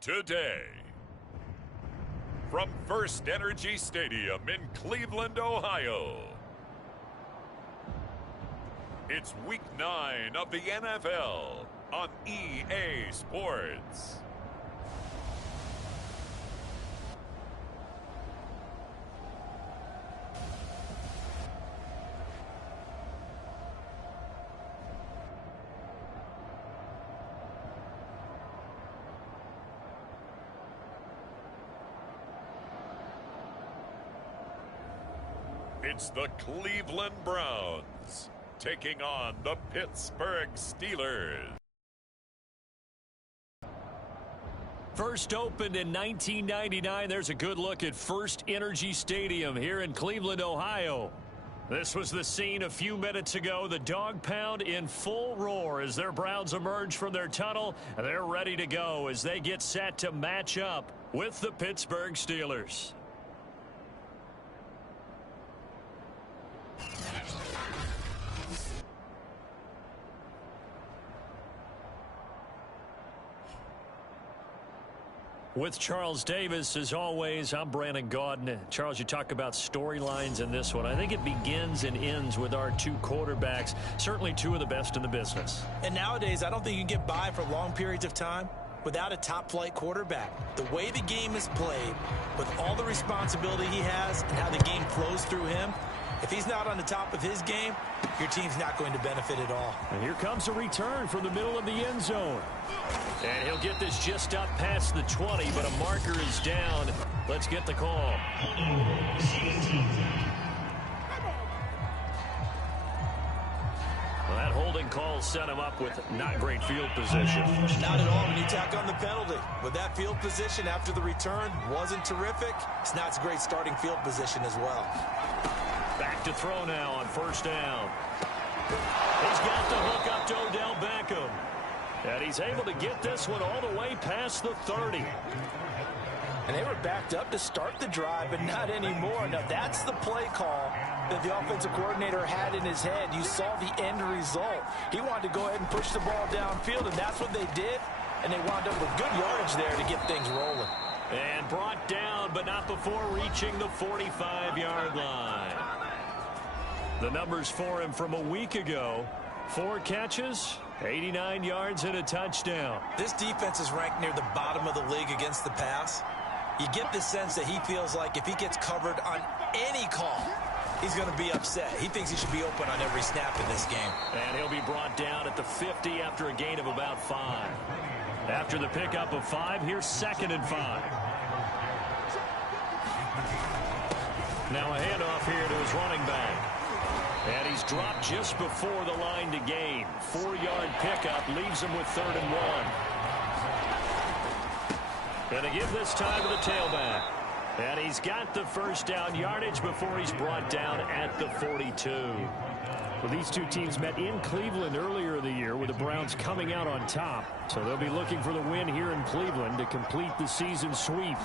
today. From First Energy Stadium in Cleveland, Ohio, it's Week 9 of the NFL on EA Sports. It's the Cleveland Browns taking on the Pittsburgh Steelers. First opened in 1999, there's a good look at First Energy Stadium here in Cleveland, Ohio. This was the scene a few minutes ago. The dog pound in full roar as their Browns emerge from their tunnel. They're ready to go as they get set to match up with the Pittsburgh Steelers. With Charles Davis, as always, I'm Brandon Gaudin. Charles, you talk about storylines in this one. I think it begins and ends with our two quarterbacks, certainly two of the best in the business. And nowadays, I don't think you can get by for long periods of time without a top-flight quarterback. The way the game is played, with all the responsibility he has and how the game flows through him, if he's not on the top of his game, your team's not going to benefit at all. And here comes a return from the middle of the end zone. And he'll get this just up past the 20, but a marker is down. Let's get the call. Well, that holding call set him up with not great field position. Not at all when you tack on the penalty. But that field position after the return wasn't terrific. It's not a great starting field position as well. Back to throw now on first down. He's got the hook up to Odell Beckham. And he's able to get this one all the way past the 30. And they were backed up to start the drive, but not anymore. Now, that's the play call that the offensive coordinator had in his head. You saw the end result. He wanted to go ahead and push the ball downfield, and that's what they did. And they wound up with good yardage there to get things rolling. And brought down, but not before reaching the 45-yard line. The numbers for him from a week ago: 4 catches, 89 yards, and a touchdown. This defense is ranked near the bottom of the league against the pass. You get the sense that he feels like if he gets covered on any call, he's going to be upset. He thinks he should be open on every snap in this game. And he'll be brought down at the 50 after a gain of about 5. After the pickup of 5, here's 2nd and 5. Now a handoff here to his running back. And he's dropped just before the line to gain. 4-yard pickup leaves him with 3rd and 1. Going to give this time to the tailback. And he's got the first down yardage before he's brought down at the 42. Well, these two teams met in Cleveland earlier in the year with the Browns coming out on top. So they'll be looking for the win here in Cleveland to complete the season sweep.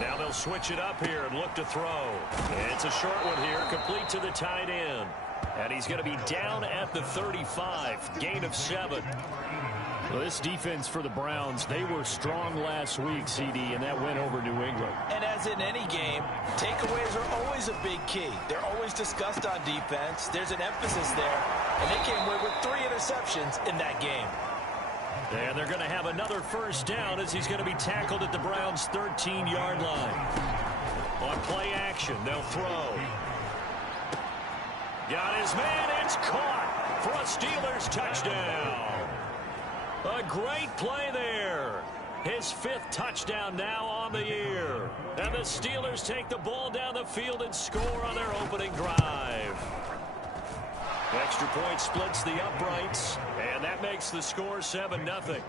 Now they'll switch it up here and look to throw. It's a short one here, complete to the tight end. And he's going to be down at the 35, gain of 7. Well, this defense for the Browns, they were strong last week, CD, and that went over New England. And as in any game, takeaways are always a big key. They're always discussed on defense. There's an emphasis there. And they came away with 3 interceptions in that game. And they're going to have another first down as he's going to be tackled at the Browns' 13-yard line. On play action, they'll throw. Got his man, it's caught for a Steelers touchdown. A great play there. His 5th touchdown now on the year. And the Steelers take the ball down the field and score on their opening drive. Extra point splits the uprights, and that makes the score 7-0.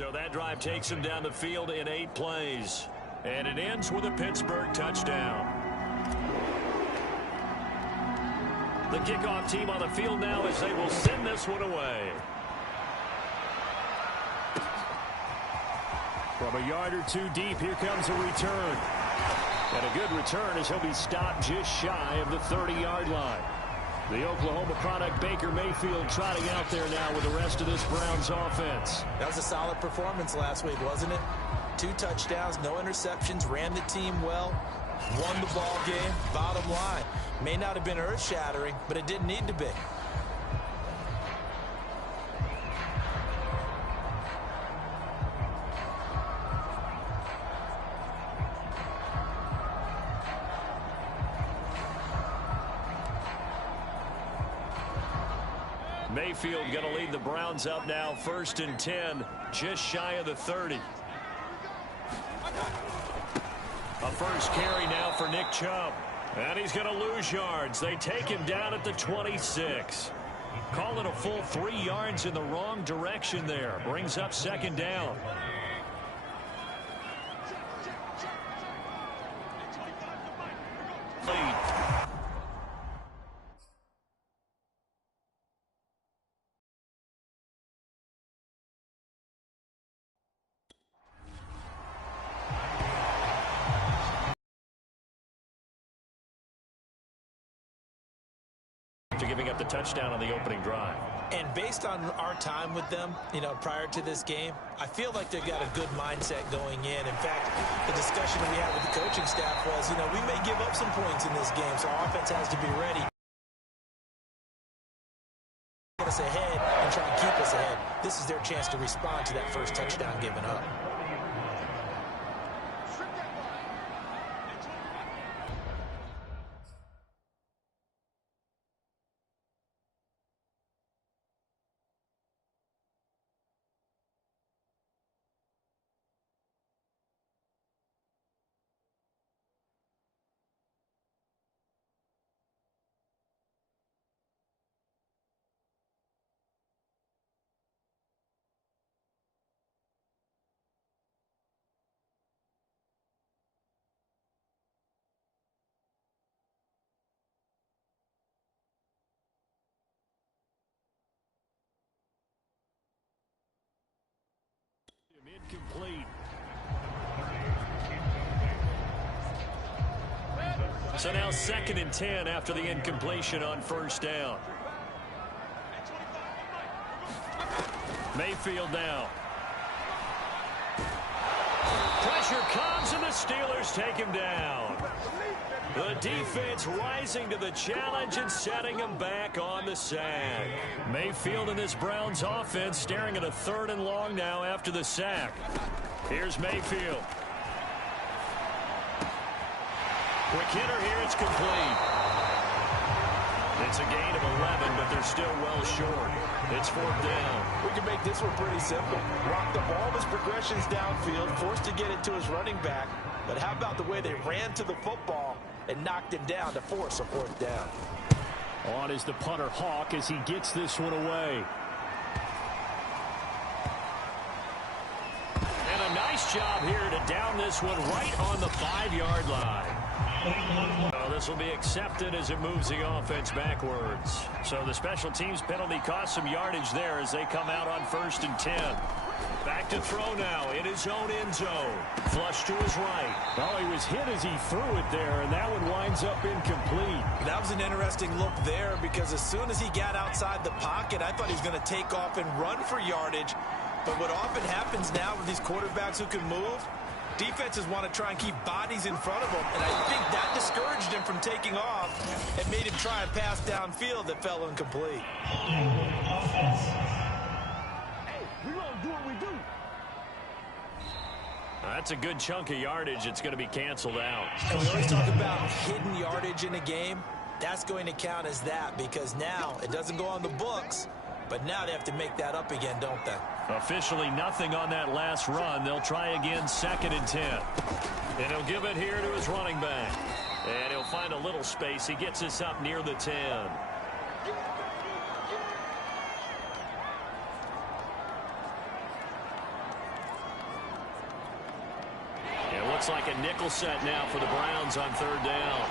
So that drive takes him down the field in 8 plays. And it ends with a Pittsburgh touchdown. The kickoff team on the field now as they will send this one away. From a yard or two deep, here comes a return. And a good return as he'll be stopped just shy of the 30-yard line. The Oklahoma product, Baker Mayfield, trotting out there now with the rest of this Browns offense. That was a solid performance last week, wasn't it? 2 touchdowns, no interceptions, ran the team well, won the ball game. Bottom line, may not have been earth-shattering, but it didn't need to be. Mayfield going to lead the Browns up now, 1st and 10, just shy of the 30. A first carry now for Nick Chubb. And he's going to lose yards. They take him down at the 26. Call it a full 3 yards in the wrong direction there. Brings up 2nd down. Giving up the touchdown on the opening drive. And based on our time with them, prior to this game, I feel like they've got a good mindset going in. In fact, the discussion we had with the coaching staff was, we may give up some points in this game, so our offense has to be ready. Get us ahead and try and keep us ahead. This is their chance to respond to that first touchdown given up. Incomplete. So now 2nd and 10 after the incompletion on 1st down. Mayfield now. Pressure comes and the Steelers take him down. The defense rising to the challenge and setting him back on the sack. Mayfield and this Browns offense staring at a 3rd and long now after the sack. Here's Mayfield. Quick hitter here, it's complete. It's a gain of 11, but they're still well short. It's 4th down. We can make this one pretty simple. Rock the ball of his progressions downfield, forced to get it to his running back. But how about the way they ran to the football and knocked him down to force a 4th down? On is the punter Hawk as he gets this one away. And a nice job here to down this one right on the 5-yard line. This will be accepted as it moves the offense backwards. So the special teams penalty cost some yardage there as they come out on 1st and 10. Back to throw now in his own end zone. Flush to his right. Well, he was hit as he threw it there, and that one winds up incomplete. That was an interesting look there because as soon as he got outside the pocket, I thought he was going to take off and run for yardage. But what often happens now with these quarterbacks who can move, defenses want to try and keep bodies in front of them, and I think that discouraged him from taking off and made him try and pass downfield that fell incomplete. That's a good chunk of yardage. It's going to be canceled out. And we always talk about hidden yardage in a game. That's going to count as that because now it doesn't go on the books, but now they have to make that up again, don't they? Officially nothing on that last run. They'll try again 2nd and 10. And he'll give it here to his running back. And he'll find a little space. He gets us up near the 10. Looks like a nickel set now for the Browns on third down.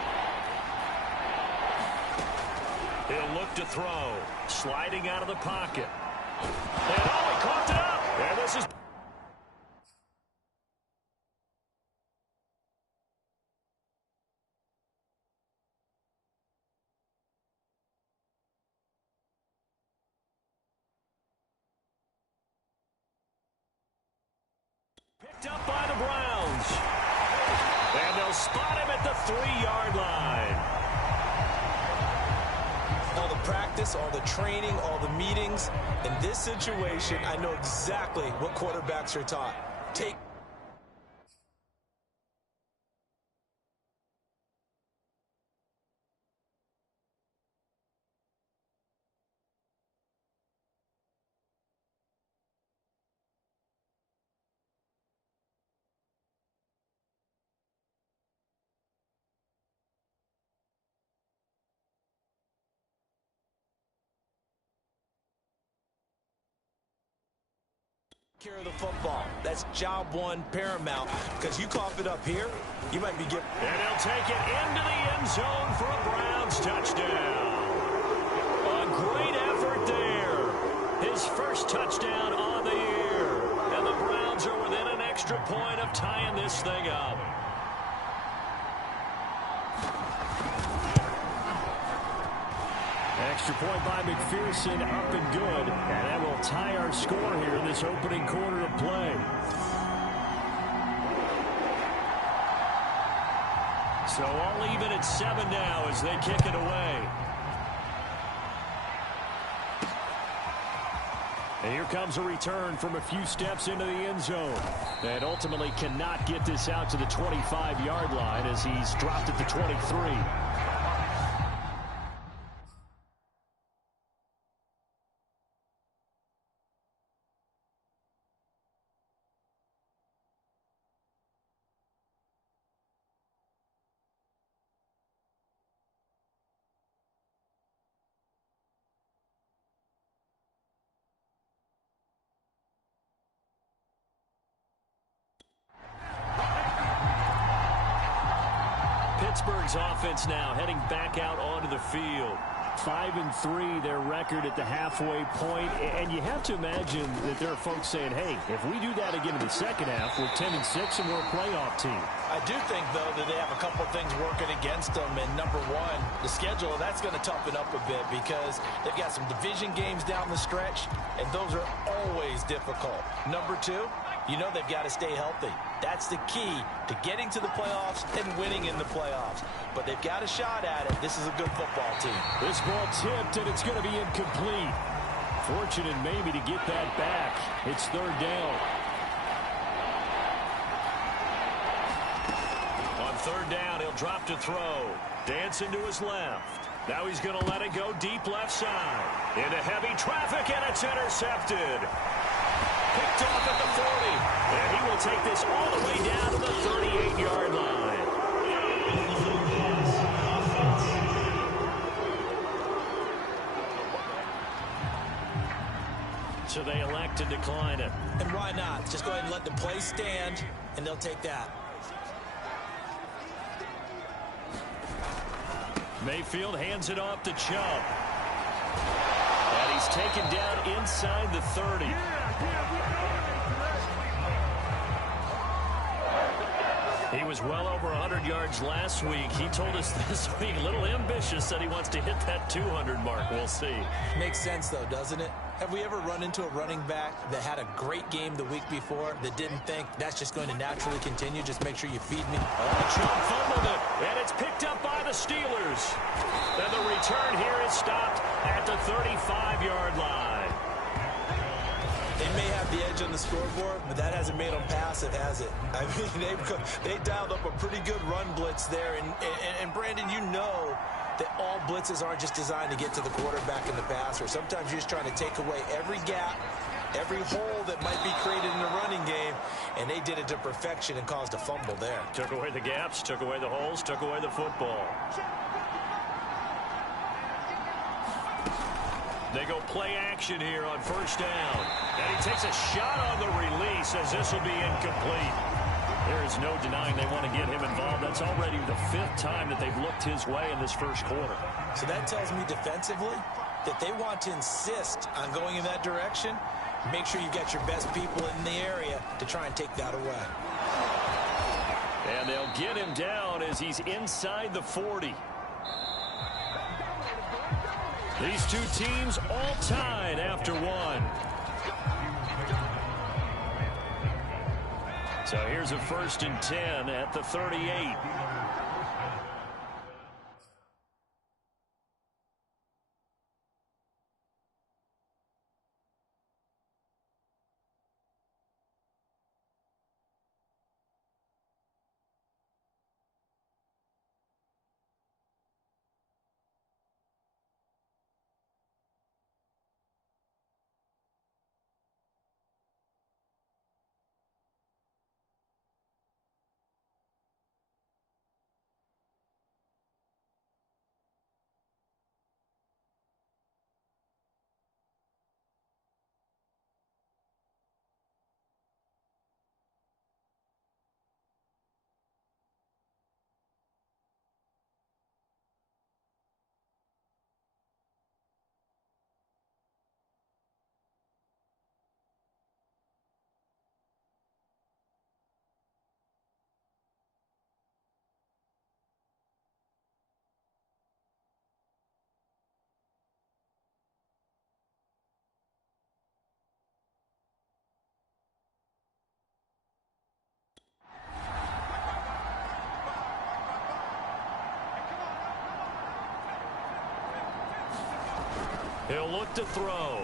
He'll look to throw. Sliding out of the pocket. And he caught it up. And this is... picked up by the Browns. And they'll spot him at the 3-yard line. All the practice, all the training, all the meetings. In this situation, I know exactly what quarterbacks are taught. Take... care of the football. That's job one paramount, because you cough it up here, you might be getting... And he'll take it into the end zone for a Browns touchdown. A great effort there. His first touchdown on the year. And the Browns are within an extra point of tying this thing up. Extra point by McPherson, up and good. And that will tie our score here in this opening quarter of play. So all even at 7 now as they kick it away. And here comes a return from a few steps into the end zone. And ultimately cannot get this out to the 25-yard line as he's dropped at the 23. Pittsburgh's offense now heading back out onto the field. 5-3, their record at the halfway point. And you have to imagine that there are folks saying, hey, if we do that again in the second half, we're 10-6 and we're a playoff team. I do think, though, that they have a couple of things working against them. And number one, the schedule, that's going to toughen up a bit because they've got some division games down the stretch, and those are always difficult. Number two, you know they've got to stay healthy. That's the key to getting to the playoffs and winning in the playoffs. But they've got a shot at it. This is a good football team. This ball tipped, and it's going to be incomplete. Fortunate maybe to get that back. It's third down. On third down, he'll drop to throw. Dancing to his left. Now he's going to let it go deep left side. Into heavy traffic, and it's intercepted. Picked off at the 40. And he will take this all the way down to the 38-yard line. So they elect to decline it. And why not? Just go ahead and let the play stand, and they'll take that. Mayfield hands it off to Chubb. And he's taken down inside the 30. He was well over 100 yards last week. He told us this week, a little ambitious, that he wants to hit that 200 mark. We'll see. Makes sense, though, doesn't it? Have we ever run into a running back that had a great game the week before that didn't think that's just going to naturally continue? Just make sure you feed me. Chubb fumbled it, and it's picked up by the Steelers. And the return here is stopped at the 35-yard line. They may have the edge on the scoreboard, but that hasn't made them passive, has it? I mean, they dialed up a pretty good run blitz there. And Brandon, you know that all blitzes aren't just designed to get to the quarterback and the passer. Sometimes you're just trying to take away every gap, every hole that might be created in the running game, and they did it to perfection and caused a fumble there. Took away the gaps, took away the holes, took away the football. They go play action here on first down. And he takes a shot on the release as this will be incomplete. There is no denying they want to get him involved. That's already the 5th time that they've looked his way in this first quarter. So that tells me defensively that they want to insist on going in that direction. Make sure you get your best people in the area to try and take that away. And they'll get him down as he's inside the 40. These two teams all tied after one. So here's a 1st and 10 at the 38. He'll look to throw.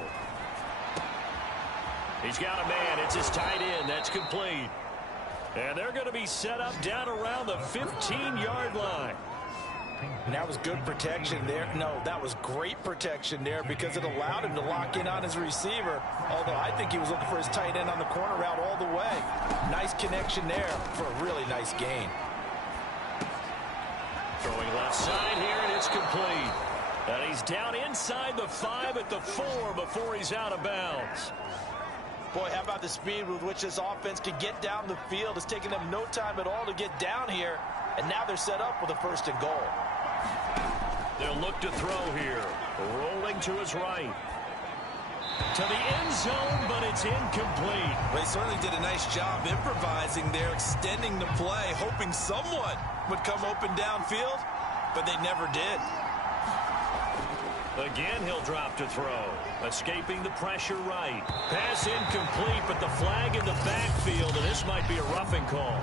He's got a man. It's his tight end. That's complete. And they're going to be set up down around the 15-yard line. And that was good protection there. No, that was great protection there because it allowed him to lock in on his receiver. Although I think he was looking for his tight end on the corner route all the way. Nice connection there for a really nice gain. Throwing left side here, and it's complete. And he's down inside the 5 at the 4 before he's out of bounds. Boy, how about the speed with which this offense can get down the field? It's taken them no time at all to get down here. And now they're set up with a 1st and goal. They'll look to throw here. Rolling to his right. To the end zone, but it's incomplete. Well, they certainly did a nice job improvising there, extending the play, hoping someone would come open downfield, but they never did. Again, he'll drop to throw. Escaping the pressure right. Pass incomplete, but the flag in the backfield, and this might be a roughing call.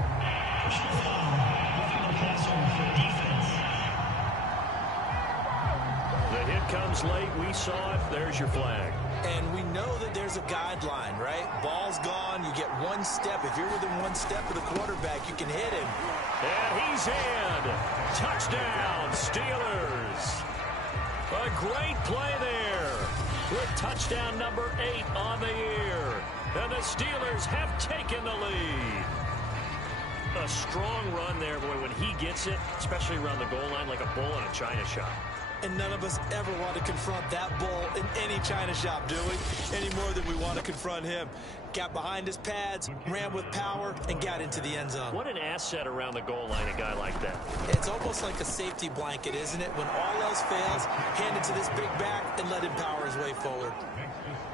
The hit comes late. We saw it. There's your flag. And we know that there's a guideline, right? Ball's gone. You get 1 step. If you're within 1 step of the quarterback, you can hit him. And he's in. Touchdown, Steelers. A great play there. With touchdown number 8 on the year. And the Steelers have taken the lead. A strong run there, boy, when he gets it, especially around the goal line, like a bull in a china shop. And none of us ever want to confront that bull in any china shop, do we? Any more than we want to confront him. Got behind his pads, ran with power, and got into the end zone. What an asset around the goal line, a guy like that. It's almost like a safety blanket, isn't it? When all else fails, hand it to this big back and let him power his way forward.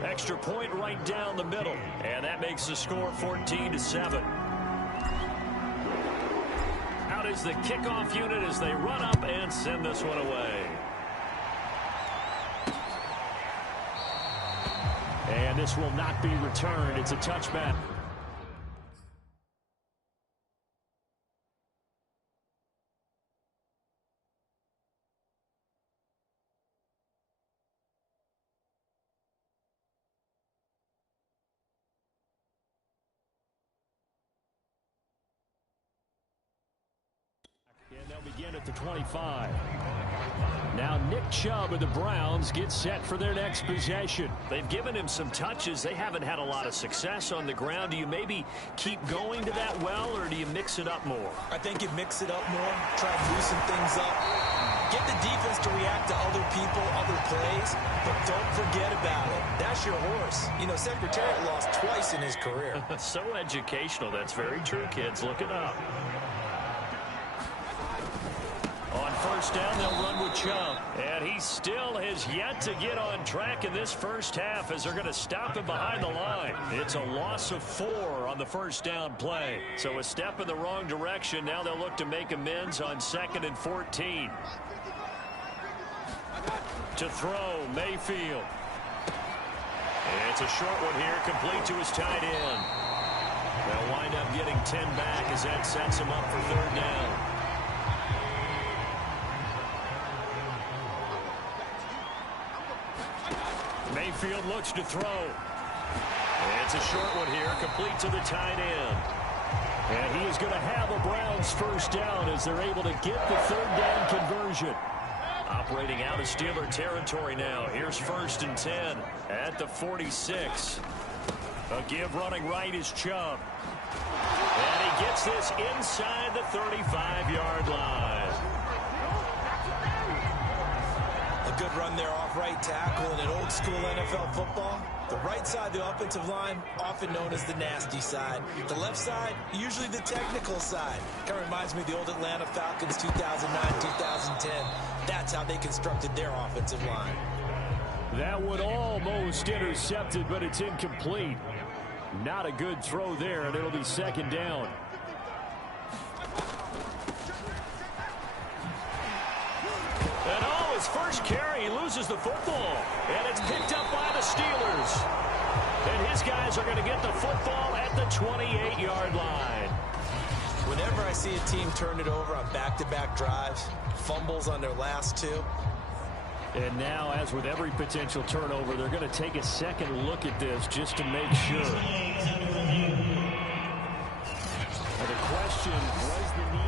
Extra point right down the middle. And that makes the score 14-7. Out is the kickoff unit as they run up and send this one away. And this will not be returned. It's a touchback. And they'll be again at the 25. Now Nick Chubb of the Browns gets set for their next possession. They've given him some touches. They haven't had a lot of success on the ground. Do you maybe keep going to that well, or do you mix it up more? I think you mix it up more, try to loosen things up. Get the defense to react to other people, other plays, but don't forget about it. That's your horse. You know, Secretariat lost twice in his career. So educational. That's very true, kids. Look it up. On first down, they'll run with Chubb. And he still has yet to get on track in this first half as they're going to stop him behind the line. It's a loss of 4 on the first down play. So a step in the wrong direction. Now they'll look to make amends on 2nd and 14. To throw, Mayfield. It's a short one here, complete to his tight end. They'll wind up getting 10 back as that sets him up for 3rd down. Mayfield looks to throw. It's a short one here, complete to the tight end. And he is going to have a Browns first down as they're able to get the 3rd down conversion. Operating out of Steeler territory now. Here's 1st and 10 at the 46. A give running right is Chubb. And he gets this inside the 35-yard line. A good run there off right tackle in an old school NFL football. The right side of the offensive line, often known as the nasty side. The left side, usually the technical side. Kind of reminds me of the old Atlanta Falcons 2009-2010. That's how they constructed their offensive line. That one almost intercepted, but it's incomplete. Not a good throw there, and it'll be 2nd down. And his first carry, he loses the football. And it's picked up by the Steelers. And his guys are going to get the football at the 28-yard line. Whenever I see a team turn it over on back-to-back drives, fumbles on their last 2. And now, as with every potential turnover, they're going to take a second look at this just to make sure. And the question, was the knee?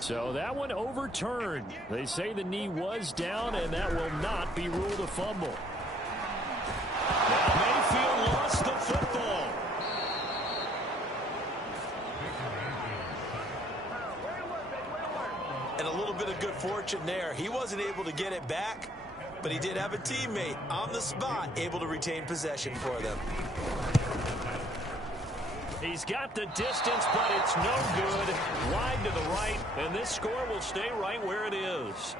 So that one overturned. They say the knee was down, and that will not be ruled a fumble. Now Mayfield lost the football. And a little bit of good fortune there. He wasn't able to get it back, but he did have a teammate on the spot able to retain possession for them. He's got the distance, but it's no good. Wide to the right, and this score will stay right where it is.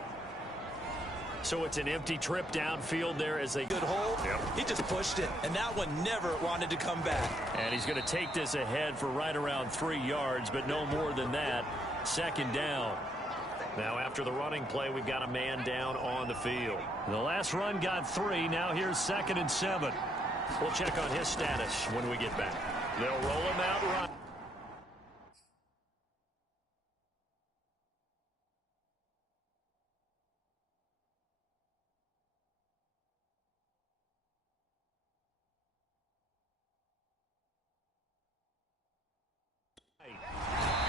So it's an empty trip downfield there as they... Good hold. Yep. He just pushed it, and that one never wanted to come back. And he's going to take this ahead for right around 3 yards, but no more than that. 2nd down. Now after the running play, we've got a man down on the field. The last run got 3. Now here's 2nd and 7. We'll check on his status when we get back. They'll roll him out right.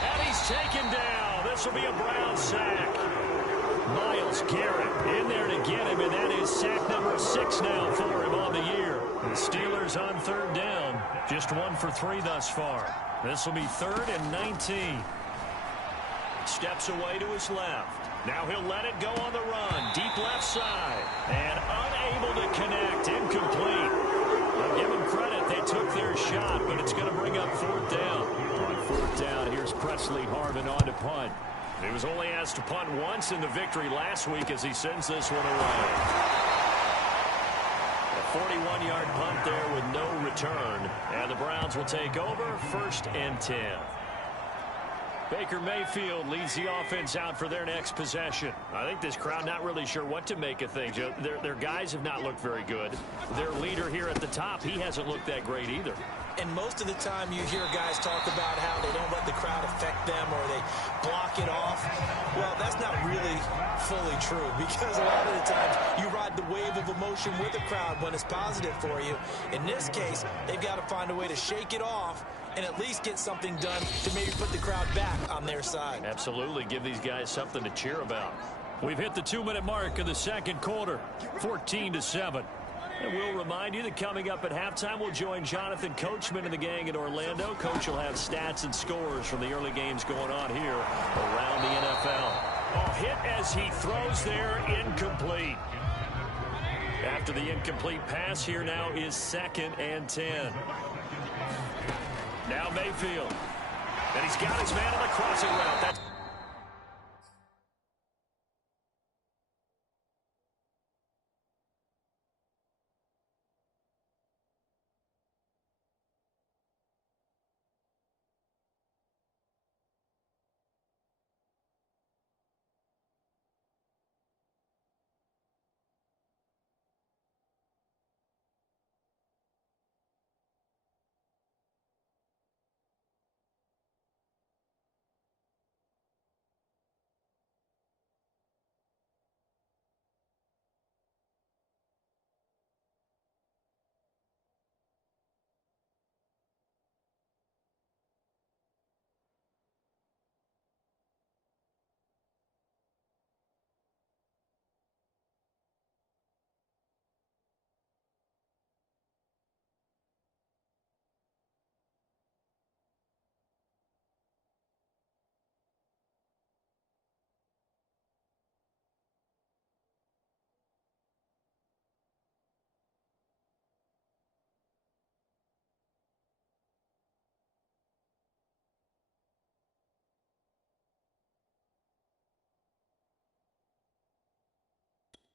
And he's taken down. This will be a Brown sack. Myles Garrett in there to get him, and that is sack number 6 now for him on the year. The Steelers on 3rd down. Just 1 for 3 thus far. This will be 3rd and 19. Steps away to his left. Now he'll let it go on the run. Deep left side. And unable to connect. Incomplete. I'll give them credit. They took their shot, but it's going to bring up 4th down. On 4th down, here's Presley Harvin on to punt. He was only asked to punt once in the victory last week as he sends this one away. 41-yard punt there with no return. And the Browns will take over 1st and 10. Baker Mayfield leads the offense out for their next possession. I think this crowd not really sure what to make of things. Their guys have not looked very good. Their leader here at the top, he hasn't looked that great either. And most of the time you hear guys talk about how they don't let the crowd affect them or they block it off. Well, that's not really fully true, because a lot of the times you ride the wave of emotion with the crowd when it's positive for you. In this case, they've got to find a way to shake it off and at least get something done to maybe put the crowd back on their side. Absolutely. Give these guys something to cheer about. We've hit the 2-minute mark of the second quarter, 14-7. And we'll remind you that coming up at halftime, we'll join Jonathan Coachman and the gang in Orlando. Coach will have stats and scores from the early games going on here around the NFL. Oh, hit as he throws there, incomplete. After the incomplete pass, here now is 2nd and 10. Now Mayfield. And he's got his man on the crossing route. That's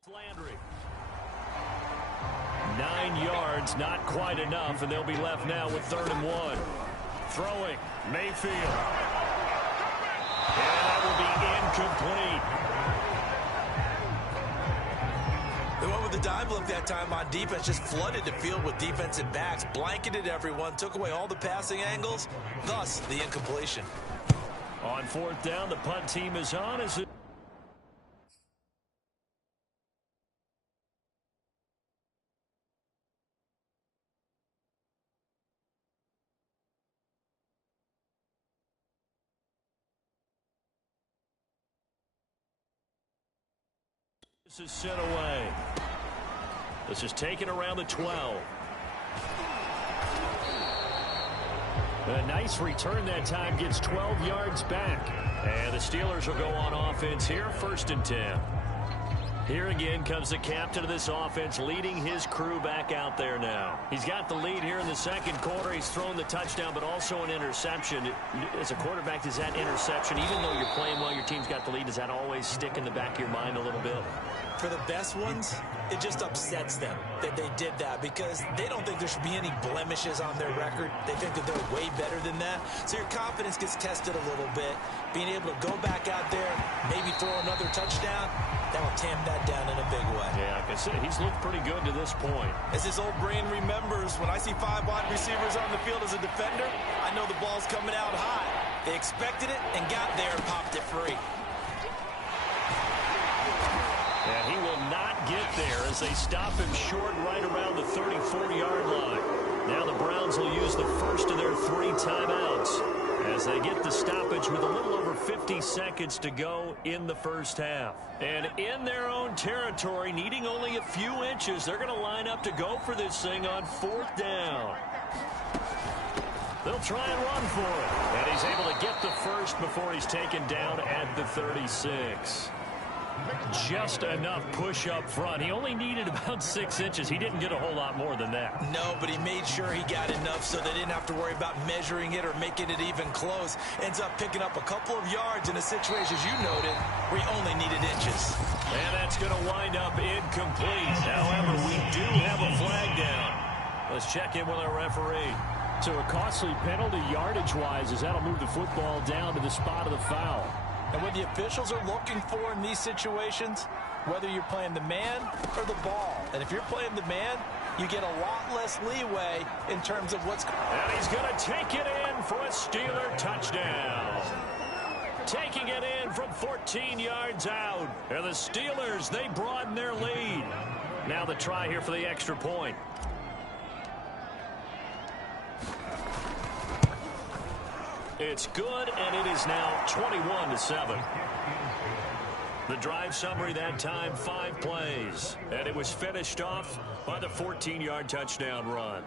Landry. 9 yards, not quite enough, and they'll be left now with 3rd and 1. Throwing, Mayfield. And that will be incomplete. They went with the dive look that time on defense, just flooded the field with defensive backs, blanketed everyone, took away all the passing angles, thus the incompletion. On 4th down, the punt team is on as it this is sent away. This is taken around the 12. A nice return that time, gets 12 yards back. And the Steelers will go on offense here, 1st and 10. Here again comes the captain of this offense, leading his crew back out there now. He's got the lead here in the second quarter. He's thrown the touchdown, but also an interception. As a quarterback, does that interception, even though you're playing well, your team's got the lead, does that always stick in the back of your mind a little bit? For the best ones, it just upsets them that they did that, because they don't think there should be any blemishes on their record. They think that they're way better than that. So your confidence gets tested a little bit. Being able to go back out there, maybe throw another touchdown, that will tamp that down in a big way. Yeah, like I said, he's looked pretty good to this point. As his old brain remembers, when I see 5 wide receivers on the field as a defender, I know the ball's coming out high. They expected it and got there and popped it free. And he will not get there as they stop him short right around the 34-yard line. Now the Browns will use the first of their 3 timeouts as they get the stoppage with a little over 50 seconds to go in the first half. And in their own territory, needing only a few inches, they're going to line up to go for this thing on 4th down. They'll try and run for it. And he's able to get the first before he's taken down at the 36. Just enough push up front. He only needed about 6 inches. He didn't get a whole lot more than that. No, but he made sure he got enough so they didn't have to worry about measuring it or making it even close. Ends up picking up a couple of yards in a situation, as you noted, where he only needed inches. And that's going to wind up incomplete. However, we do have a flag down. Let's check in with our referee. So a costly penalty yardage-wise as that'll move the football down to the spot of the foul. And what the officials are looking for in these situations, whether you're playing the man or the ball. And if you're playing the man, you get a lot less leeway in terms of what's going on. And he's going to take it in for a Steeler touchdown. Taking it in from 14 yards out. And the Steelers, they broaden their lead. Now the try here for the extra point. It's good, and it is now 21-7. The drive summary that time, 5 plays. And it was finished off by the 14-yard touchdown run.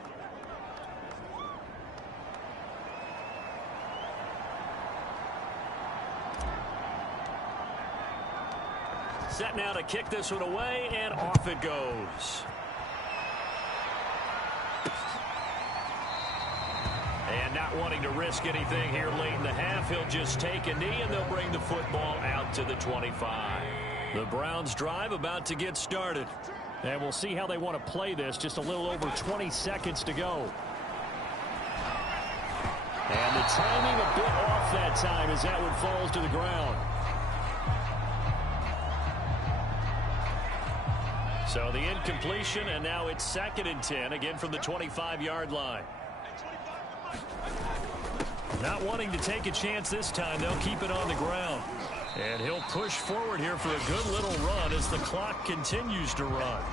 Set now to kick this one away, and off it goes. And not wanting to risk anything here late in the half, he'll just take a knee, and they'll bring the football out to the 25. The Browns' drive about to get started. And we'll see how they want to play this. Just a little over 20 seconds to go. And the timing a bit off that time as that one falls to the ground. So the incompletion, and now it's 2nd and 10, again from the 25-yard line. Not wanting to take a chance this time, they'll keep it on the ground. And he'll push forward here for a good little run as the clock continues to run.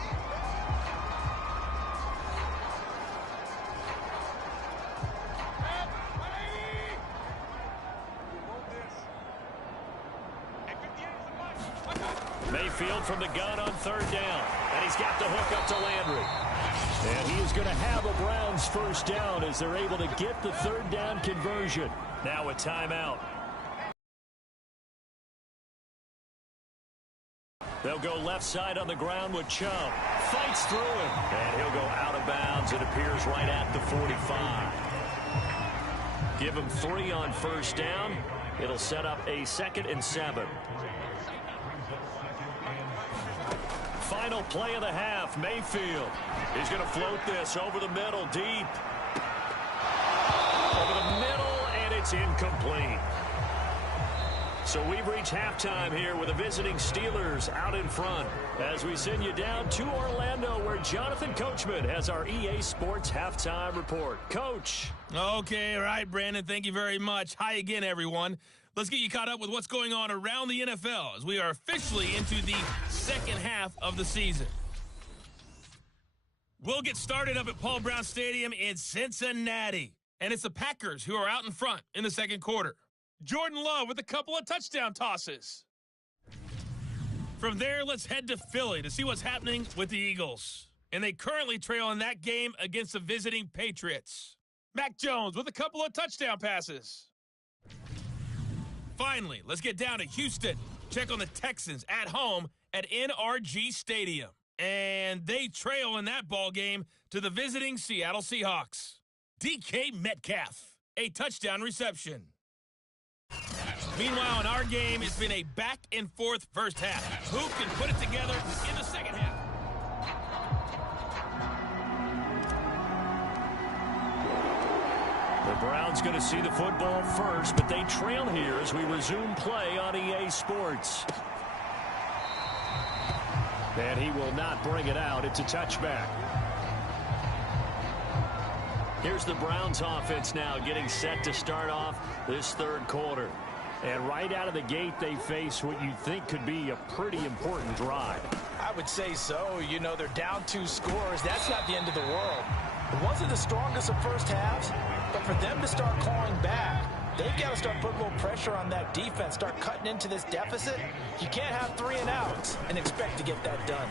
Mayfield from the gun on 3rd down. And he's got the hook up to Landry. And he is going to have a Browns first down as they're able to get the 3rd down conversion. Now a timeout. They'll go left side on the ground with Chubb. Fights through him. And he'll go out of bounds. It appears right at the 45. Give him 3 on 1st down. It'll set up a 2nd and 7. Final play of the half, Mayfield. He's going to float this over the middle, deep. Over the middle, and it's incomplete. So we've reached halftime here with the visiting Steelers out in front. As we send you down to Orlando, where Jonathan Coachman has our EA Sports halftime report. Coach. Okay, all right, Brandon, thank you very much. Hi again, everyone. Let's get you caught up with what's going on around the NFL as we are officially into the 2nd half of the season. We'll get started up at Paul Brown Stadium in Cincinnati. And it's the Packers who are out in front in the 2nd quarter. Jordan Love with a couple of touchdown tosses. From there, let's head to Philly to see what's happening with the Eagles. And they currently trail in that game against the visiting Patriots. Mac Jones with a couple of touchdown passes. Finally, let's get down to Houston. Check on the Texans at home at NRG Stadium. And they trail in that ball game to the visiting Seattle Seahawks. DK Metcalf, a touchdown reception. Meanwhile, in our game, it's been a back-and-forth first half. Who can put it together in the 2nd half? The Browns going to see the football first, but they trail here as we resume play on EA Sports. And he will not bring it out. It's a touchback. Here's the Browns offense now getting set to start off this 3rd quarter. And right out of the gate, they face what you think could be a pretty important drive. I would say so. You know, they're down 2 scores. That's not the end of the world. It wasn't the strongest of first halves, but for them to start clawing back, they've got to start putting a little pressure on that defense, start cutting into this deficit. You can't have 3 and outs and expect to get that done.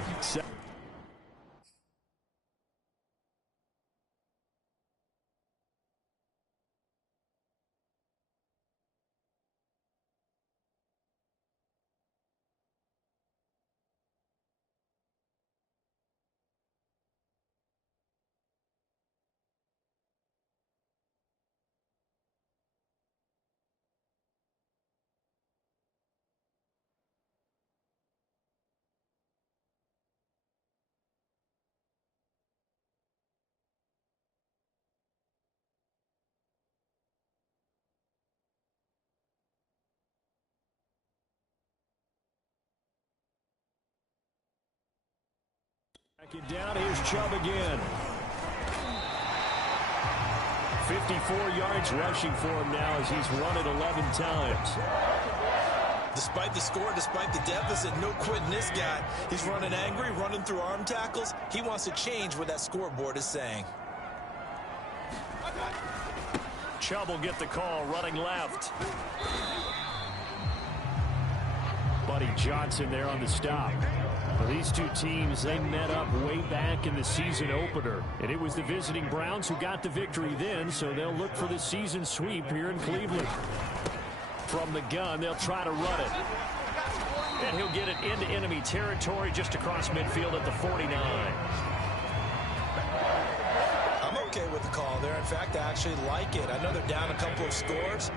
Second down, here's Chubb again. 54 yards rushing for him now as he's run it 11 times. Despite the score, despite the deficit, no quitting this guy. He's running angry, running through arm tackles. He wants to change what that scoreboard is saying. Chubb will get the call, running left. Buddy Johnson there on the stop. Well, these two teams, they met up way back in the season opener. And it was the visiting Browns who got the victory then, so they'll look for the season sweep here in Cleveland. From the gun, they'll try to run it. And he'll get it into enemy territory just across midfield at the 49. I'm okay with the call there. In fact, I actually like it. I know they're down a couple of scores,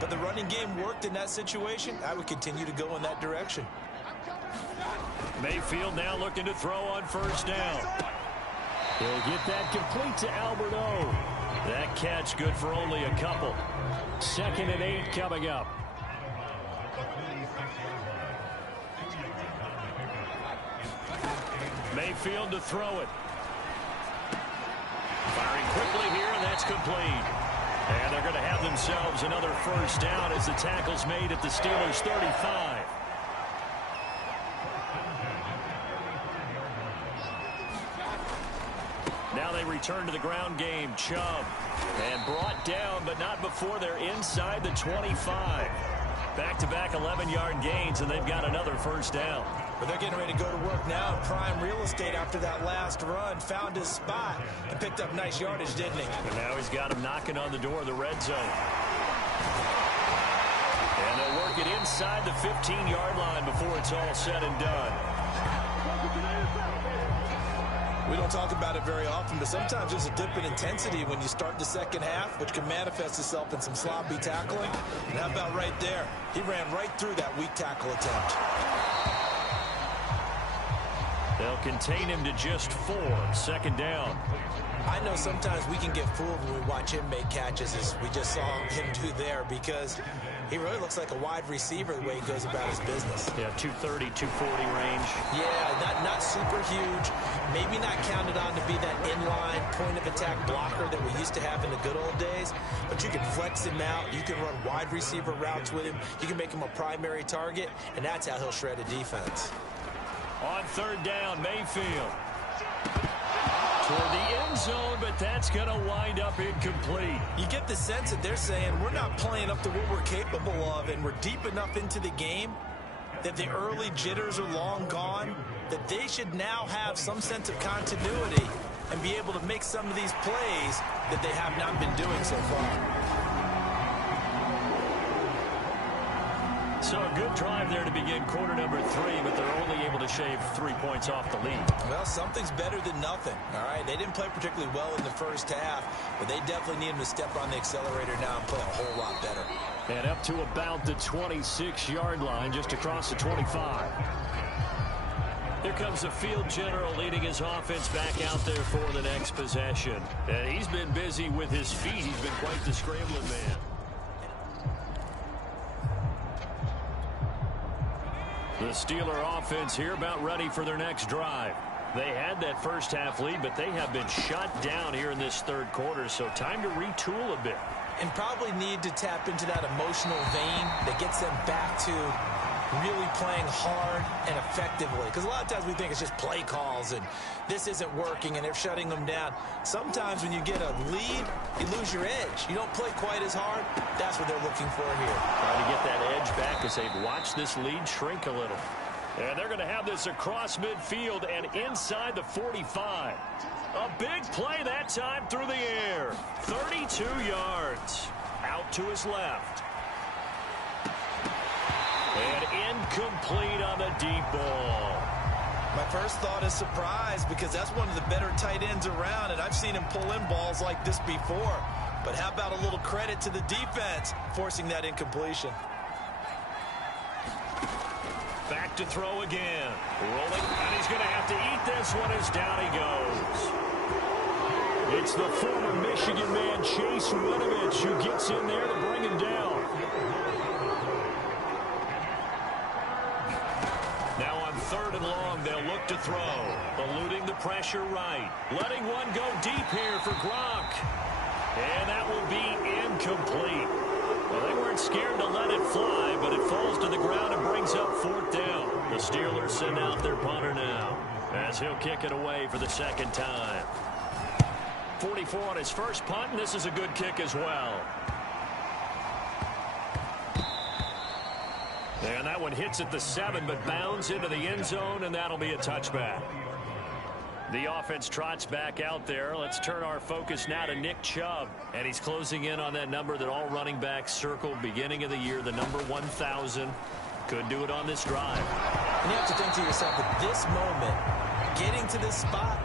but the running game worked in that situation. I would continue to go in that direction. Mayfield now looking to throw on first down. He'll get that complete to Albert O. That catch good for only a couple. 2nd and 8 coming up. Mayfield to throw it. Firing quickly here, and that's complete. And they're going to have themselves another first down as the tackle's made at the Steelers' 35. Now they return to the ground game. Chubb. And brought down, but not before they're inside the 25. Back-to-back 11-yard gains, and they've got another first down. But they're getting ready to go to work now in prime real estate after that last run. Found his spot and picked up nice yardage, didn't he? And now he's got him knocking on the door of the red zone. And they'll work it inside the 15-yard line before it's all said and done. We don't talk about it very often, but sometimes there's a dip in intensity when you start the second half, which can manifest itself in some sloppy tackling. And how about right there? He ran right through that weak tackle attempt. They'll contain him to just 4. 2nd down. I know sometimes we can get fooled when we watch him make catches, as we just saw him do there, because he really looks like a wide receiver the way he goes about his business. Yeah, 230, 240 range. Yeah, not super huge. Maybe not counted on to be that inline point-of-attack blocker that we used to have in the good old days, but you can flex him out. You can run wide receiver routes with him. You can make him a primary target, and that's how he'll shred a defense. On 3rd down, Mayfield. Toward the end zone, but that's going to wind up incomplete. You get the sense that they're saying we're not playing up to what we're capable of, and we're deep enough into the game that the early jitters are long gone, that they should now have some sense of continuity and be able to make some of these plays that they have not been doing so far. So a good drive there to begin quarter number 3, but they're only able to shave 3 points off the lead. Well, something's better than nothing, all right? They didn't play particularly well in the first half, but they definitely need them to step on the accelerator now and play a whole lot better. And up to about the 26-yard line, just across the 25. Here comes the field general leading his offense back out there for the next possession. And he's been busy with his feet. He's been quite the scrambling man. The Steeler offense here about ready for their next drive. They had that first half lead, but they have been shut down here in this 3rd quarter, so time to retool a bit. And probably need to tap into that emotional vein that gets them back to really playing hard and effectively. Because a lot of times we think it's just play calls and this isn't working and they're shutting them down. Sometimes when you get a lead, you lose your edge. You don't play quite as hard. That's what they're looking for here. Trying to get that edge back as they've watched this lead shrink a little. And they're going to have this across midfield and inside the 45. A big play that time through the air. 32 yards. Out to his left. And incomplete on the deep ball. My first thought is surprise, because that's one of the better tight ends around, and I've seen him pull in balls like this before. But how about a little credit to the defense forcing that incompletion? Back to throw again. Rolling, and he's going to have to eat this one as down he goes. It's the former Michigan man, Chase Winovich, who gets in there to bring him down. Now on 3rd and long, they'll look to throw. Eluding the pressure right. Letting one go deep here for Gronk. And that will be incomplete. Well, they weren't scared to let it fly, but it falls to the ground and brings up 4th down. The Steelers send out their punter now, as he'll kick it away for the second time. 44 on his first punt, and this is a good kick as well. And that one hits at the 7, but bounds into the end zone, and that'll be a touchback. The offense trots back out there. Let's turn our focus now to Nick Chubb. And he's closing in on that number that all running backs circled beginning of the year, the number 1,000. Could do it on this drive. And you have to think to yourself, at this moment, getting to this spot,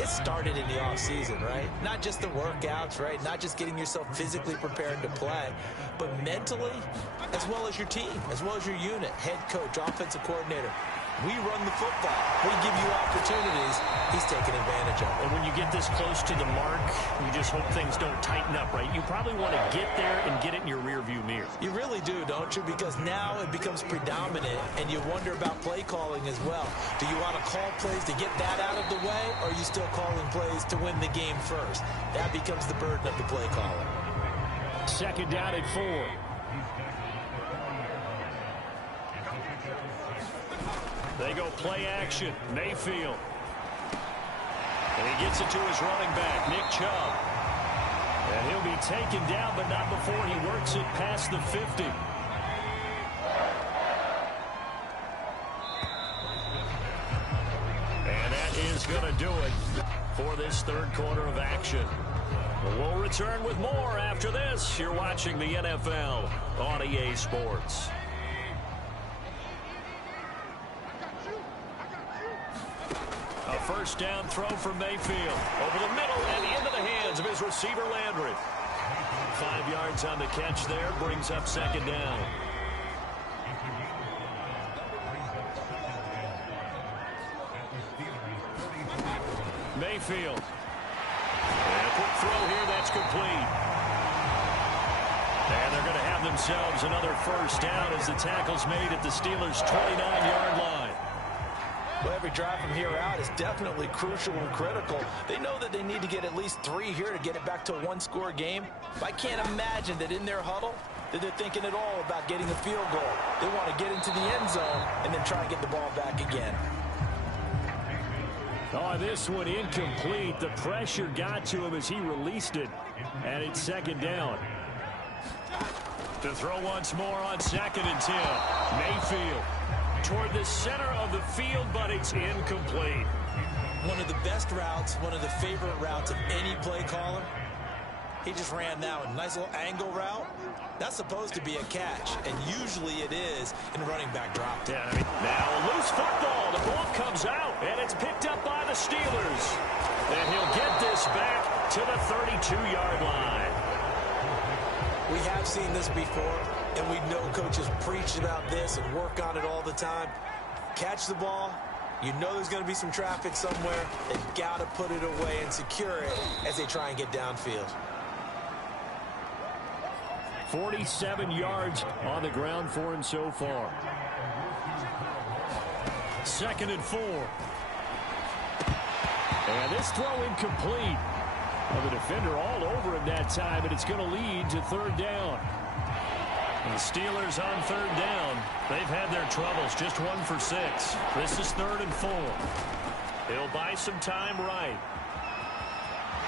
it started in the offseason, right? Not just the workouts, right? Not just getting yourself physically prepared to play, but mentally, as well as your team, as well as your unit, head coach, offensive coordinator. We run the football. We give you opportunities. He's taking advantage of it. And when you get this close to the mark, you just hope things don't tighten up, right? You probably want to get there and get it in your rearview mirror. You really do, don't you? Because now it becomes predominant, and you wonder about play calling as well. Do you want to call plays to get that out of the way, or are you still calling plays to win the game first? That becomes the burden of the play caller. Second down at 4. They go play action. Mayfield. And he gets it to his running back, Nick Chubb. And he'll be taken down, but not before he works it past the 50. And that is going to do it for this third quarter of action. We'll return with more after this. You're watching the NFL on EA Sports. A first down throw for Mayfield. Over the middle and into the hands of his receiver, Landry. 5 yards on the catch there. Brings up second down. Mayfield. And a quick throw here. That's complete. And they're going to have themselves another first down as the tackle's made at the Steelers' 29-yard line. Well, every drive from here out is definitely crucial and critical. They know that they need to get at least 3 here to get it back to a one-score game. But I can't imagine that in their huddle that they're thinking at all about getting a field goal. They want to get into the end zone and then try and get the ball back again. Oh, this one incomplete. The pressure got to him as he released it. And it's second down. To throw once more on 2nd and 10. Mayfield toward the center of the field, but it's incomplete. One of the best routes, one of the favorite routes of any play caller. He just ran that one. Nice little angle route. That's supposed to be a catch, and usually it is in running back drop. Yeah, now a loose football. The ball comes out, and it's picked up by the Steelers. And he'll get this back to the 32-yard line. We have seen this before, and we know coaches preach about this and work on it all the time. Catch the ball. You know there's going to be some traffic somewhere. They've got to put it away and secure it as they try and get downfield. 47 yards on the ground for him so far. 2nd and 4. And this throw incomplete. Well, the defender all over him that time, and it's going to lead to third down. The Steelers on third down. They've had their troubles, just 1 for 6. This is 3rd and 4. He'll buy some time right.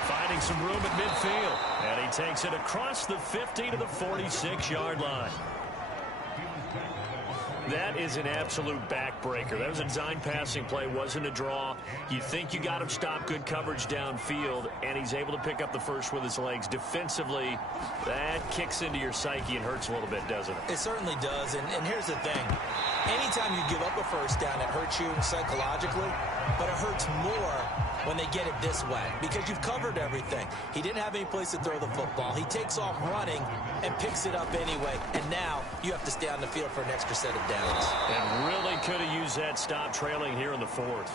Finding some room at midfield. And he takes it across the 50 to the 46-yard line. That is an absolute backbreaker. That was a design passing play, wasn't a draw. You think you got him stopped, good coverage downfield, and he's able to pick up the first with his legs. Defensively, that kicks into your psyche and hurts a little bit, doesn't it? It certainly does, and here's the thing. Anytime you give up a first down, it hurts you psychologically, but it hurts more when they get it this way because you've covered everything. He didn't have any place to throw the football. He takes off running and picks it up anyway, and now you have to stay on the field for an extra set of downs. And really could have used that stop trailing here in the 4th.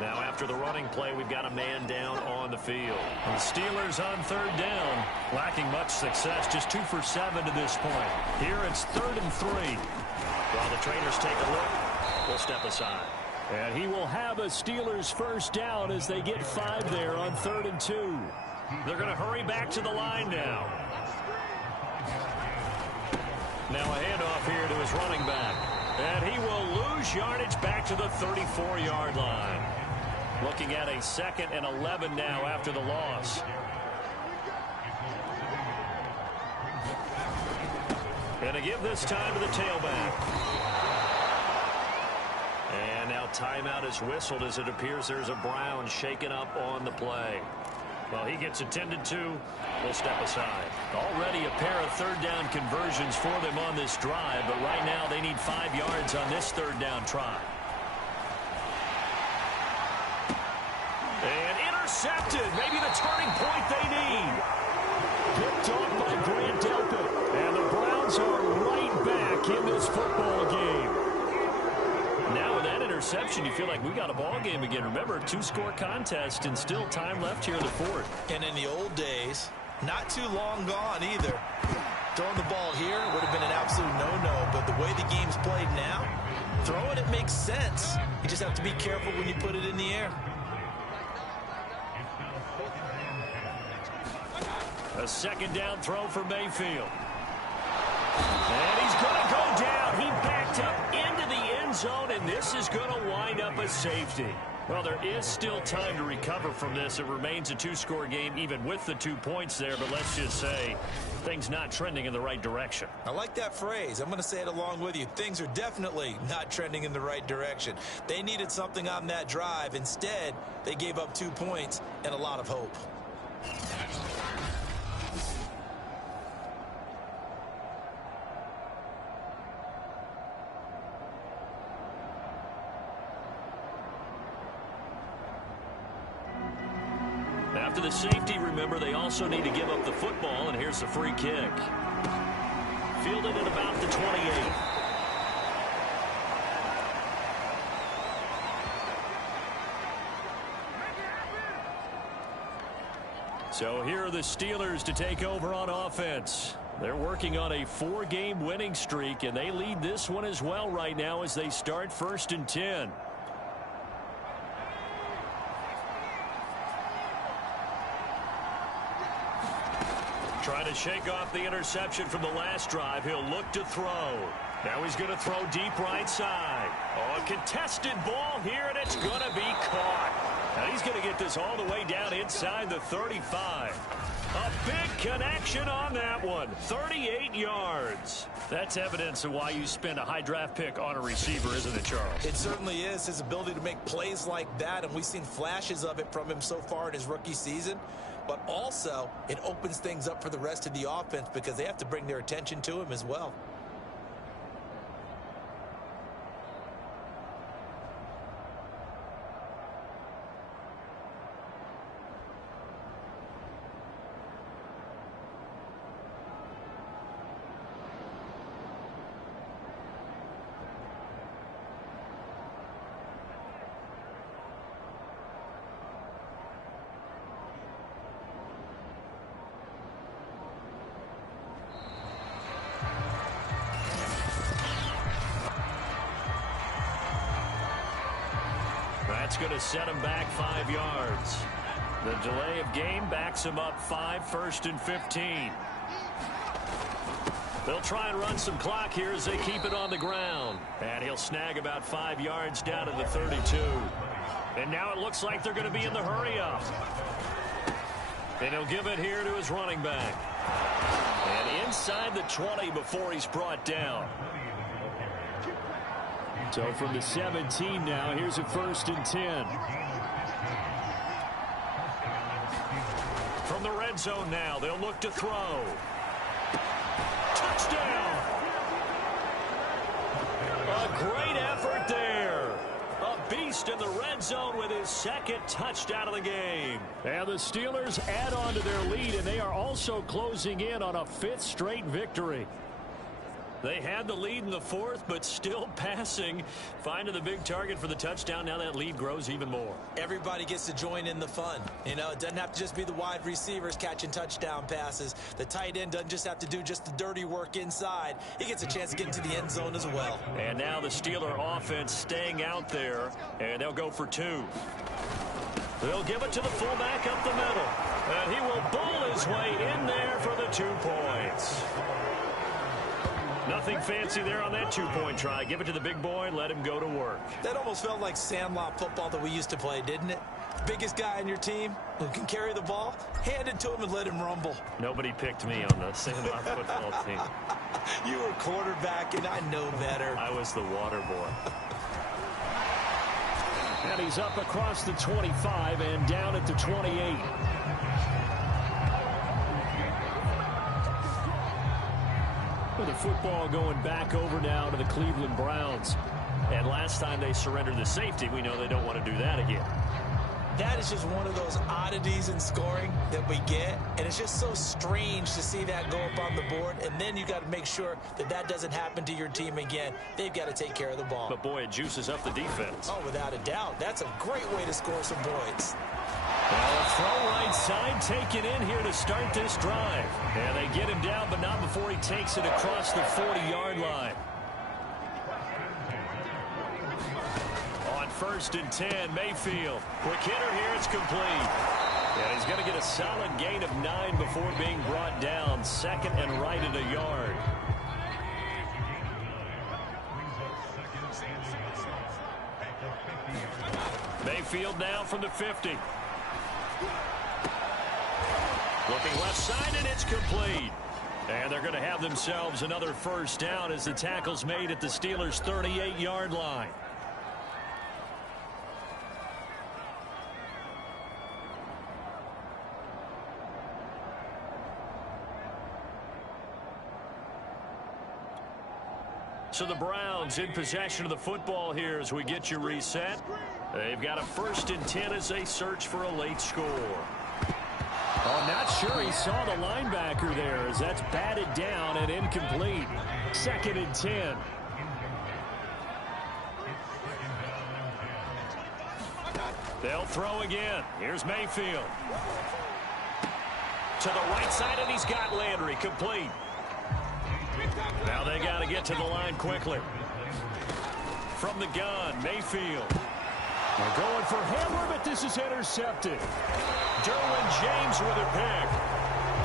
Now after the running play, we've got a man down on the field. The Steelers on third down, lacking much success, just 2 for 7 to this point. Here it's 3rd and 3. While the trainers take a look, will step aside. And he will have a Steelers first down as they get 5 there on 3rd and 2. They're going to hurry back to the line now. Now a handoff here to his running back. And he will lose yardage back to the 34-yard line. Looking at a 2nd and 11 now after the loss. And to give this time to the tailback. And now timeout is whistled as it appears there's a Brown shaken up on the play. Well, he gets attended to. We'll step aside. Already a pair of 3rd down conversions for them on this drive, but right now they need 5 yards on this 3rd down try. And intercepted. Maybe the turning point they need. Picked off by Grant Delpit. And the Browns are right back in this football game. Now with that interception, you feel like we got a ball game again. Remember, 2-score contest and still time left here in the 4th. And in the old days, not too long gone either. Throwing the ball here would have been an absolute no-no, but the way the game's played now, throwing it makes sense. You just have to be careful when you put it in the air. A 2nd down throw for Mayfield. And he's going to go down. He backed up into the end zone, and this is going to wind up a safety. Well, there is still time to recover from this. It remains a 2-score game, even with the 2 points there, but let's just say things not trending in the right direction. I like that phrase. I'm going to say it along with you. Things are definitely not trending in the right direction. They needed something on that drive. Instead, they gave up 2 points and a lot of hope. After the safety, remember, they also need to give up the football, and here's the free kick. Fielded at about the 28. So here are the Steelers to take over on offense. They're working on a 4-game winning streak, and they lead this one as well right now as they start 1st and 10. Trying to shake off the interception from the last drive. He'll look to throw. Now he's going to throw deep right side. Oh, a contested ball here, and it's going to be caught. And he's going to get this all the way down inside the 35. A big connection on that one. 38 yards. That's evidence of why you spend a high draft pick on a receiver, isn't it, Charles? It certainly is. His ability to make plays like that, and we've seen flashes of it from him so far in his rookie season. But also, it opens things up for the rest of the offense because they have to bring their attention to him as well. That's going to set him back 5 yards. The delay of game backs him up 5, 1st and 15. They'll try and run some clock here as they keep it on the ground. And he'll snag about 5 yards down to the 32. And now it looks like they're going to be in the hurry-up. And he'll give it here to his running back. And inside the 20 before he's brought down. So from the 17 now, here's a 1st and 10. From the red zone now, they'll look to throw. Touchdown! A great effort there. A beast in the red zone with his 2nd touchdown of the game. And the Steelers add on to their lead, and they are also closing in on a 5th straight victory. They had the lead in the fourth, but still passing. Finding the big target for the touchdown. Now that lead grows even more. Everybody gets to join in the fun. You know, it doesn't have to just be the wide receivers catching touchdown passes. The tight end doesn't just have to do just the dirty work inside. He gets a chance to get into the end zone as well. And now the Steeler offense staying out there, and they'll go for 2. They'll give it to the fullback up the middle. And he will bull his way in there for the 2 points. Nothing fancy there on that 2-point try. Give it to the big boy, let him go to work. That almost felt like sandlot football that we used to play, didn't it? Biggest guy on your team who can carry the ball, hand it to him and let him rumble. Nobody picked me on the sandlot football team. You were quarterback, and I know better. I was the water boy. And he's up across the 25 and down at the 28. With the football going back over now to the Cleveland Browns. And last time they surrendered the safety, we know they don't want to do that again. That is just one of those oddities in scoring that we get, and it's just so strange to see that go up on the board, and then you got to make sure that that doesn't happen to your team again. They've got to take care of the ball. But boy, it juices up the defense. Oh, without a doubt. That's a great way to score some points. Well, a throw right side taken in here to start this drive. And they get him down, but not before he takes it across the 40-yard line. On 1st and 10, Mayfield. Quick hitter here, it's complete. And he's going to get a solid gain of 9 before being brought down. 2nd and right at a yard. Mayfield now from the 50. Looking left side, and it's complete. And they're going to have themselves another 1st down as the tackle's made at the Steelers' 38-yard line. So the Browns in possession of the football here as we get you reset. They've got a 1st and 10 as they search for a late score. Oh, not sure he saw the linebacker there as that's batted down and incomplete. 2nd and 10. They'll throw again. Here's Mayfield. To the right side, and he's got Landry complete. Now they got to get to the line quickly. From the gun, Mayfield. They're going for Hamler, but this is intercepted. Derwin James with a pick.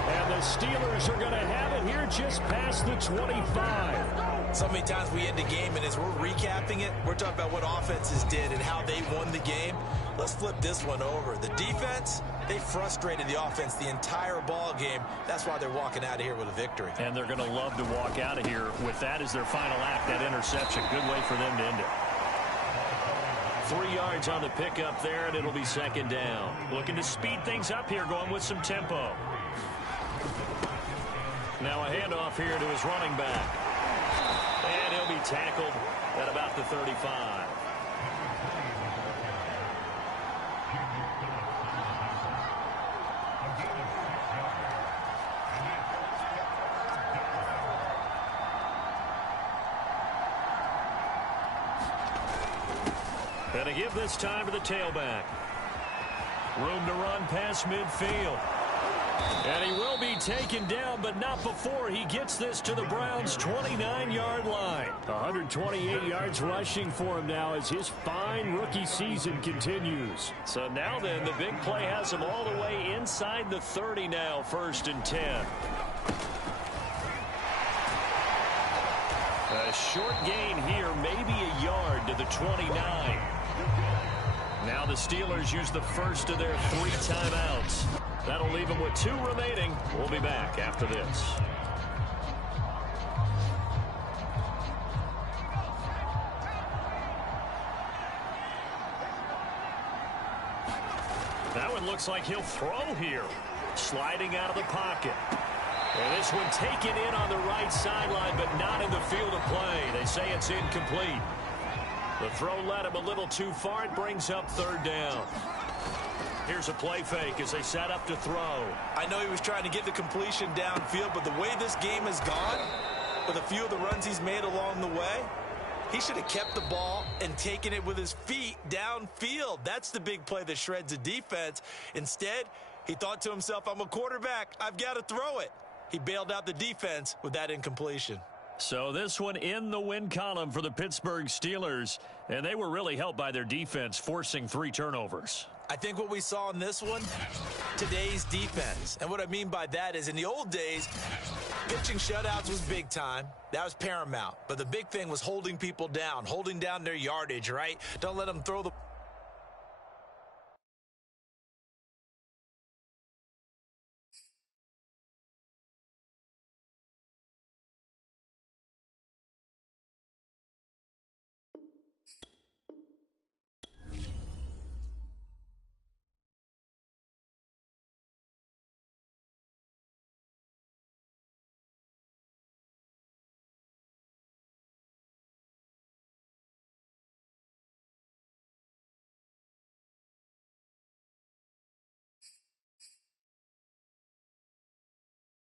And the Steelers are going to have it here just past the 25. So many times we end a game, and as we're recapping it, we're talking about what offenses did and how they won the game. Let's flip this one over. The defense, they frustrated the offense the entire ball game. That's why they're walking out of here with a victory. And they're going to love to walk out of here with that as their final act, that interception. Good way for them to end it. 3 yards on the pickup there, and it'll be 2nd down. Looking to speed things up here, going with some tempo. Now a handoff here to his running back. And he'll be tackled at about the 35. And to give this time to the tailback. Room to run past midfield. And he will be taken down, but not before he gets this to the Browns' 29-yard line. 128 yards rushing for him now as his fine rookie season continues. So now then, the big play has him all the way inside the 30 now, 1st and 10. A short gain here, maybe a yard to the 29. Now the Steelers use the first of their 3 timeouts. That'll leave them with 2 remaining. We'll be back after this. That one looks like he'll throw here. Sliding out of the pocket. And this one taken in on the right sideline, but not in the field of play. They say it's incomplete. The throw led him a little too far. It brings up 3rd down. Here's a play fake as they set up to throw. I know he was trying to get the completion downfield, but the way this game has gone, with a few of the runs he's made along the way. He should have kept the ball and taken it with his feet downfield. That's the big play that shreds a defense. Instead, he thought to himself, I'm a quarterback. I've got to throw it. He bailed out the defense with that incompletion. So this one in the win column for the Pittsburgh Steelers, and they were really helped by their defense forcing 3 turnovers. I think what we saw in this one, today's defense. And what I mean by that is in the old days, pitching shutouts was big time. That was paramount. But the big thing was holding people down, holding down their yardage, right? Don't let them throw the